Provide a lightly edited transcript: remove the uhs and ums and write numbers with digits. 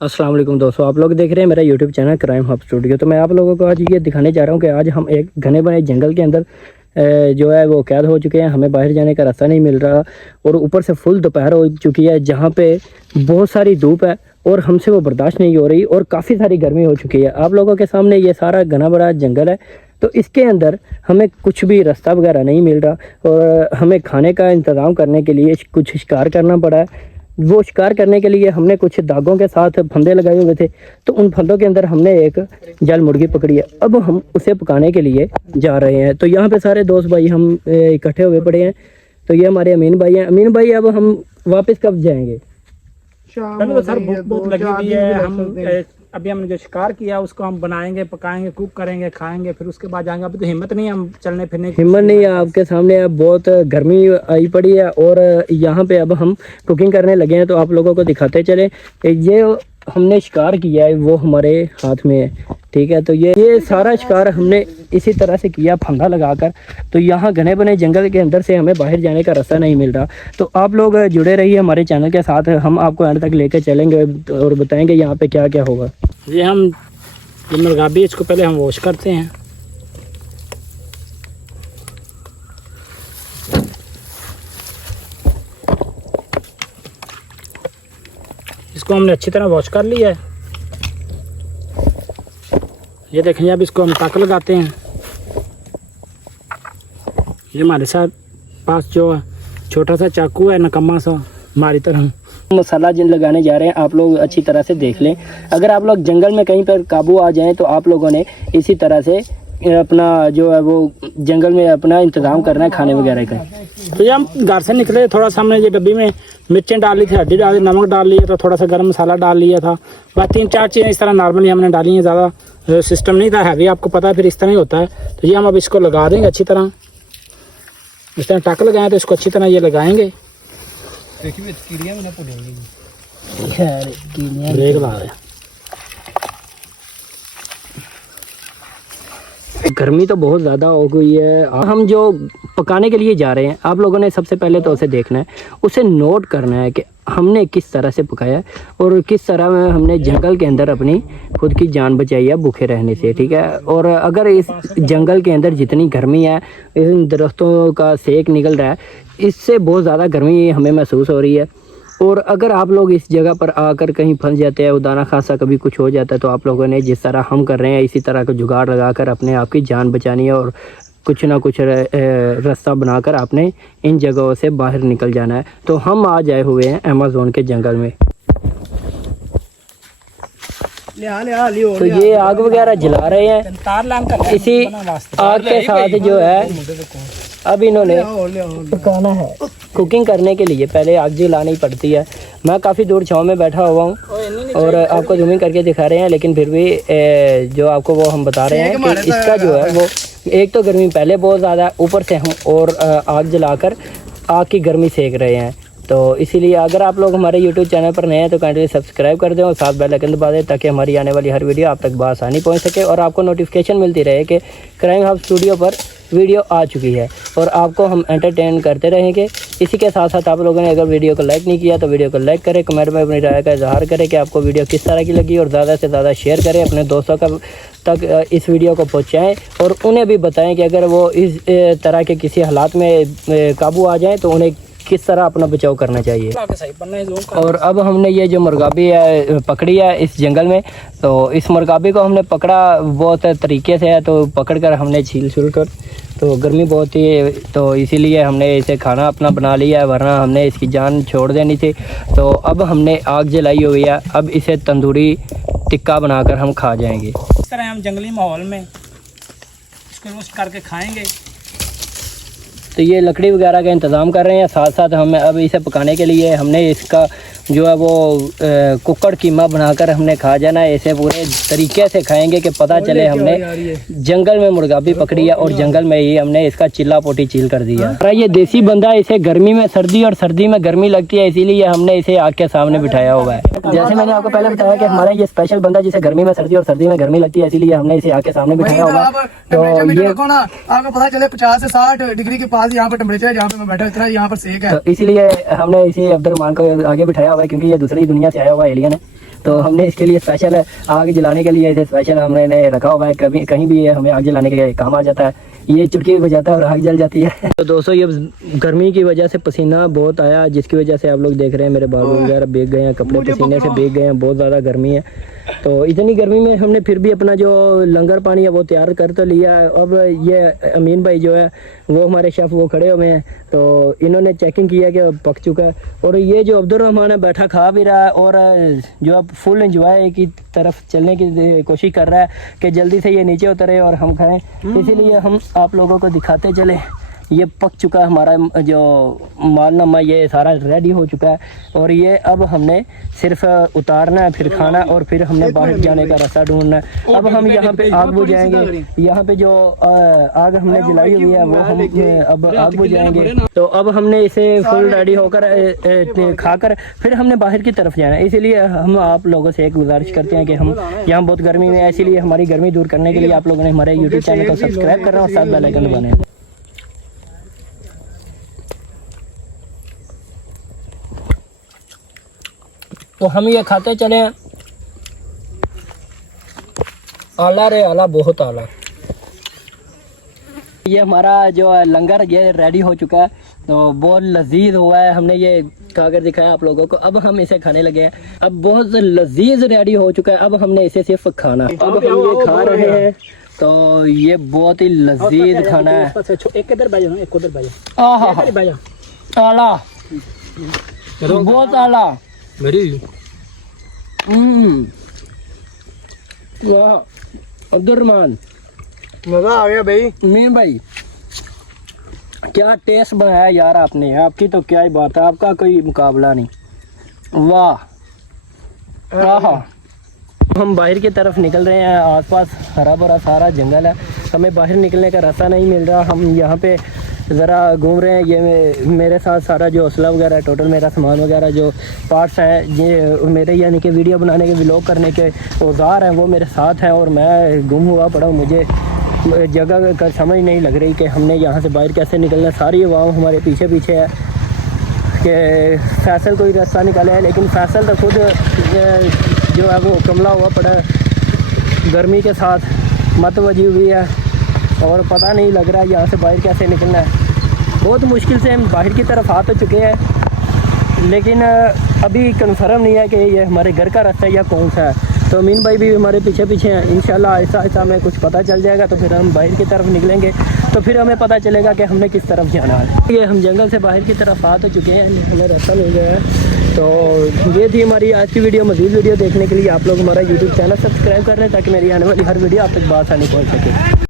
अस्सलाम वालेकुम दोस्तों, आप लोग देख रहे हैं मेरा YouTube channel crime hub studio. तो मैं आप लोगों को आज ये दिखाने जा रहा हूँ कि आज हम एक घने बने जंगल के अंदर जो है वो कैद हो चुके हैं। हमें बाहर जाने का रास्ता नहीं मिल रहा और ऊपर से फुल दोपहर हो चुकी है, जहाँ पे बहुत सारी धूप है और हमसे वो बर्दाश्त नहीं हो रही और काफ़ी सारी गर्मी हो चुकी है। आप लोगों के सामने ये सारा घना बड़ा जंगल है, तो इसके अंदर हमें कुछ भी रास्ता वगैरह नहीं मिल रहा और हमें खाने का इंतज़ाम करने के लिए कुछ शिकार करना पड़ा है। वो शिकार करने के लिए हमने कुछ दागों के साथ फंदे लगाए हुए थे, तो उन फंदों के अंदर हमने एक जल मुर्गी पकड़ी है। अब हम उसे पकाने के लिए जा रहे हैं। तो यहाँ पे सारे दोस्त भाई हम इकट्ठे हुए पड़े हैं। तो ये हमारे अमीन भाई हैं। अमीन भाई, अब हम वापस कब जाएंगे? शाम तो सर भूख बहुत लगी हुई है। हम अभी हमने जो शिकार किया उसको हम बनाएंगे, पकाएंगे, कुक करेंगे, खाएंगे, फिर उसके बाद जाएंगे। अभी तो हिम्मत नहीं है हम चलने फिरने की। हिम्मत नहीं है आपके सामने, अब बहुत गर्मी आई पड़ी है और यहाँ पे अब हम कुकिंग करने लगे हैं। तो आप लोगों को दिखाते चले। ये हमने शिकार किया है, वो हमारे हाथ में है, ठीक है। तो ये सारा शिकार हमने इसी तरह से किया, फंदा लगाकर। तो यहाँ घने बने जंगल के अंदर से हमें बाहर जाने का रास्ता नहीं मिल रहा। तो आप लोग जुड़े रहिए हमारे चैनल के साथ, हम आपको एंड तक लेकर चलेंगे और बताएंगे यहाँ पे क्या क्या होगा। ये हम ये मुर्गाबी, इसको पहले हम वॉश करते हैं। इसको हमने अच्छी तरह वॉश कर लिया है। ये देखें, अब इसको हम टाक लगाते हैं। ये हमारे साथ पास जो छोटा सा चाकू है, नकम्मा सा, हमारी तरह मसाला जिन लगाने जा रहे हैं, आप लोग अच्छी तरह से देख लें। अगर आप लोग जंगल में कहीं पर काबू आ जाएं तो आप लोगों ने इसी तरह से अपना जो है वो जंगल में अपना इंतज़ाम करना है खाने वगैरह का। तो ये हम घर से निकले, थोड़ा सा हमने ये डब्बी में मिर्चें डाली थी, हड्डी डाली, नमक डाल लिया था, थोड़ा सा गर्म मसाला डाल लिया था, बस 3-4 चीज़ें इस तरह नॉर्मली हमने डाली हैं। ज़्यादा सिस्टम नहीं था हैवी, आपको पता है फिर इस तरह ही होता है। तो ये हम अब इसको लगा देंगे अच्छी तरह। इस तरह टक लगाएं तो इसको अच्छी तरह ये लगाएंगे। ब्रेक ला रहे हैं। गर्मी तो बहुत ज़्यादा हो गई है। हम जो पकाने के लिए जा रहे हैं, आप लोगों ने सबसे पहले तो उसे देखना है, उसे नोट करना है कि हमने किस तरह से पकाया और किस तरह में हमने जंगल के अंदर अपनी खुद की जान बचाई है भूखे रहने से, ठीक है। और अगर इस जंगल के अंदर जितनी गर्मी है, इन दरख्तों का सेक निकल रहा है, इससे बहुत ज़्यादा गर्मी हमें महसूस हो रही है। और अगर आप लोग इस जगह पर आकर कहीं फंस जाते हैं, उदाना खासा कभी कुछ हो जाता है, तो आप लोगों ने जिस तरह हम कर रहे हैं इसी तरह का जुगाड़ लगाकर अपने आप की जान बचानी है और कुछ ना कुछ रास्ता बनाकर आपने इन जगहों से बाहर निकल जाना है। तो हम आज आए हुए हैं अमेज़न के जंगल में। तो ये आग वगैरह जला रहे हैं। इसी आग के साथ जो है अब इन्होंने पकाना है। कुकिंग करने के लिए पहले आग जलानी पड़ती है। मैं काफ़ी दूर छाँव में बैठा हुआ हूँ और आपको जूमिंग करके दिखा रहे हैं, लेकिन फिर भी जो आपको वो हम बता रहे हैं कि इसका जो है वो एक तो गर्मी पहले बहुत ज़्यादा, ऊपर से हम और आग जलाकर आग की गर्मी सेक रहे हैं। तो इसीलिए अगर आप लोग हमारे YouTube चैनल पर नए हैं तो काइंडली सब्सक्राइब कर दें और साथ बेल आइकन दबा दें, ताकि हमारी आने वाली हर वीडियो आप तक बआसानी पहुंच सके और आपको नोटिफिकेशन मिलती रहे कि क्राइम हब स्टूडियो पर वीडियो आ चुकी है और आपको हम एंटरटेन करते रहेंगे। इसी के साथ साथ आप लोगों ने अगर वीडियो को लाइक नहीं किया तो वीडियो को लाइक करें, कमेंट में अपनी राय का इजहार करें कि आपको वीडियो किस तरह की लगी और ज़्यादा से ज़्यादा शेयर करें, अपने दोस्तों तक इस वीडियो को पहुँचाएँ और उन्हें भी बताएँ कि अगर वो इस तरह के किसी हालात में काबू आ जाएँ तो उन्हें किस तरह अपना बचाव करना चाहिए। और अब हमने ये जो मुर्गाबी है पकड़ी है इस जंगल में, तो इस मुर्गाबी को हमने पकड़ा बहुत तरीके से है, तो पकड़कर हमने छील कर, तो गर्मी बहुत थी तो इसीलिए हमने इसे खाना अपना बना लिया है, वरना हमने इसकी जान छोड़ देनी थी। तो अब हमने आग जलाई हुई है, अब इसे तंदूरी टिक्का बनाकर हम खा जाएंगे। इस तरह हम जंगली माहौल में इसको रोस्ट करके खाएंगे। तो ये लकड़ी वगैरह का इंतज़ाम कर रहे हैं, साथ साथ हमें अब इसे पकाने के लिए हमने इसका जो है वो कुक्कड़ कीमा बनाकर हमने खा जाना है। इसे पूरे तरीके से खाएंगे कि पता चले हमने जंगल में मुर्गाबी पकड़ी है और जंगल में ही हमने इसका चिल्ला पोटी चील कर दिया। ये देसी बंदा, इसे गर्मी में सर्दी और सर्दी में गर्मी लगती है, इसीलिए हमने इसे आग के सामने बिठाया हुआ है। जैसे मैंने आपको पहले बताया कि हमारा ये स्पेशल बंदा जिसे गर्मी में सर्दी और सर्दी में गर्मी लगती है, इसीलिए हमने इसे आग के सामने बिठाया हुआ है। तो ये आपको पता चले 50 से 60 डिग्री के पास यहाँ पर टेम्परेचर है, जहाँ पे मैं बैठा इतना यहाँ पर सेक है। तो इसीलिए हमने इसे अब्दुल रहमान को आगे बिठाया हुआ है, क्योंकि ये दूसरी दुनिया से आया हुआ एलियन है। तो हमने इसके लिए स्पेशल आग जलाने के लिए इसे स्पेशल हमने रखा हुआ है, कभी कहीं भी हमें आग जलाने के लिए काम आ जाता है। ये चुटकी बजाता है और आग जल जाती है। तो दोस्तों ये गर्मी की वजह से पसीना बहुत आया, जिसकी वजह से आप लोग देख रहे हैं मेरे बाल वगैरह भीग गए हैं, कपड़े पसीने से भीग गए हैं, बहुत ज़्यादा गर्मी है। तो इतनी गर्मी में हमने फिर भी अपना जो लंगर पानी है वो तैयार कर तो लिया है। अब ये अमीन भाई जो है वो हमारे शेफ़ वो खड़े हुए हैं, तो इन्होंने चेकिंग किया कि पक चुका है। और ये जो अब्दुर्रहमान है बैठा खा भी रहा है और जो अब फुल एंजॉय की तरफ चलने की कोशिश कर रहा है कि जल्दी से ये नीचे उतरे और हम खाएं। इसीलिए हम आप लोगों को दिखाते चले। ये पक चुका है हमारा जो मालनामा, ये सारा रेडी हो चुका है और ये अब हमने सिर्फ उतारना है, फिर खाना और फिर हमने बाहर जाने का रास्ता ढूंढना है। अब हम यहाँ पे आग बुझाएंगे, यहाँ पे जो आग हमने जलाई हुई है वो हम अब आग बुझाएंगे। तो अब हमने इसे फुल रेडी होकर खाकर फिर हमने बाहर की तरफ जाना है। इसीलिए हम आप लोगों से एक गुजारिश करते हैं कि हम यहाँ बहुत गर्मी में है, इसीलिए हमारी गर्मी दूर करने के लिए आप लोगों ने हमारे यूट्यूब चैनल को सब्सक्राइब करना और साथ बेल आइकन दबाना है। तो हम ये खाते चले हैं। आला रे आला, बहुत आला। ये हमारा जो लंगर ये रेडी हो चुका है, तो बहुत लजीज हुआ है। हमने ये खाकर दिखाया आप लोगों को। अब हम इसे खाने लगे हैं। अब बहुत लजीज रेडी हो चुका है। अब हमने इसे सिर्फ खाना, अब हम ये खा रहे हैं। तो ये बहुत ही लजीज खाना है। एक इधर बाजू एक उधर बाजू। आला, बहुत आला। वाह अब्दुर्रहमान, मजा आ गया भाई। मीन भाई क्या टेस्ट बनाया यार आपने, आपकी तो क्या ही बात है, आपका कोई मुकाबला नहीं। वाह आहा। हम बाहर की तरफ निकल रहे हैं। आसपास हरा भरा सारा जंगल है, हमें बाहर निकलने का रास्ता नहीं मिल रहा। हम यहाँ पे ज़रा घूम रहे हैं। ये मेरे साथ सारा जो हौसला वगैरह टोटल मेरा सामान वगैरह जो पार्ट्स हैं, ये मेरे यानी कि वीडियो बनाने के व्लॉग करने के औजार हैं वो मेरे साथ हैं और मैं गुम हुआ पड़ा हूँ। मुझे जगह का समझ नहीं लग रही कि हमने यहाँ से बाहर कैसे निकलना। सारी आवाम हमारे पीछे पीछे है कि फैसल कोई रास्ता निकाले है, लेकिन फैसल तो खुद जो है वो कमला हुआ पड़ा है, गर्मी के साथ मत वजी हुई है और पता नहीं लग रहा है यहाँ से बाहर कैसे निकलना है। बहुत मुश्किल से हम बाहर की तरफ आ तो चुके हैं, लेकिन अभी कंफर्म नहीं है कि ये हमारे घर का रास्ता है या कौन सा है। तो अमीन भाई भी हमारे पीछे पीछे हैं। इंशाल्लाह ऐसा ऐसा हमें कुछ पता चल जाएगा तो फिर हम बाहर की तरफ निकलेंगे, तो फिर हमें पता चलेगा कि हमने किस तरफ जाना है। ये हम जंगल से बाहर की तरफ आ तो चुके हैं, हमें रास्ता मिल गया है। तो ये थी हमारी आज की वीडियो। मज़ीद वीडियो देखने के लिए आप लोग हमारा यूट्यूब चैनल सब्सक्राइब कर लें ताकि मेरी आने वाली हर वीडियो आप तक बात आसानी पहुँच सके।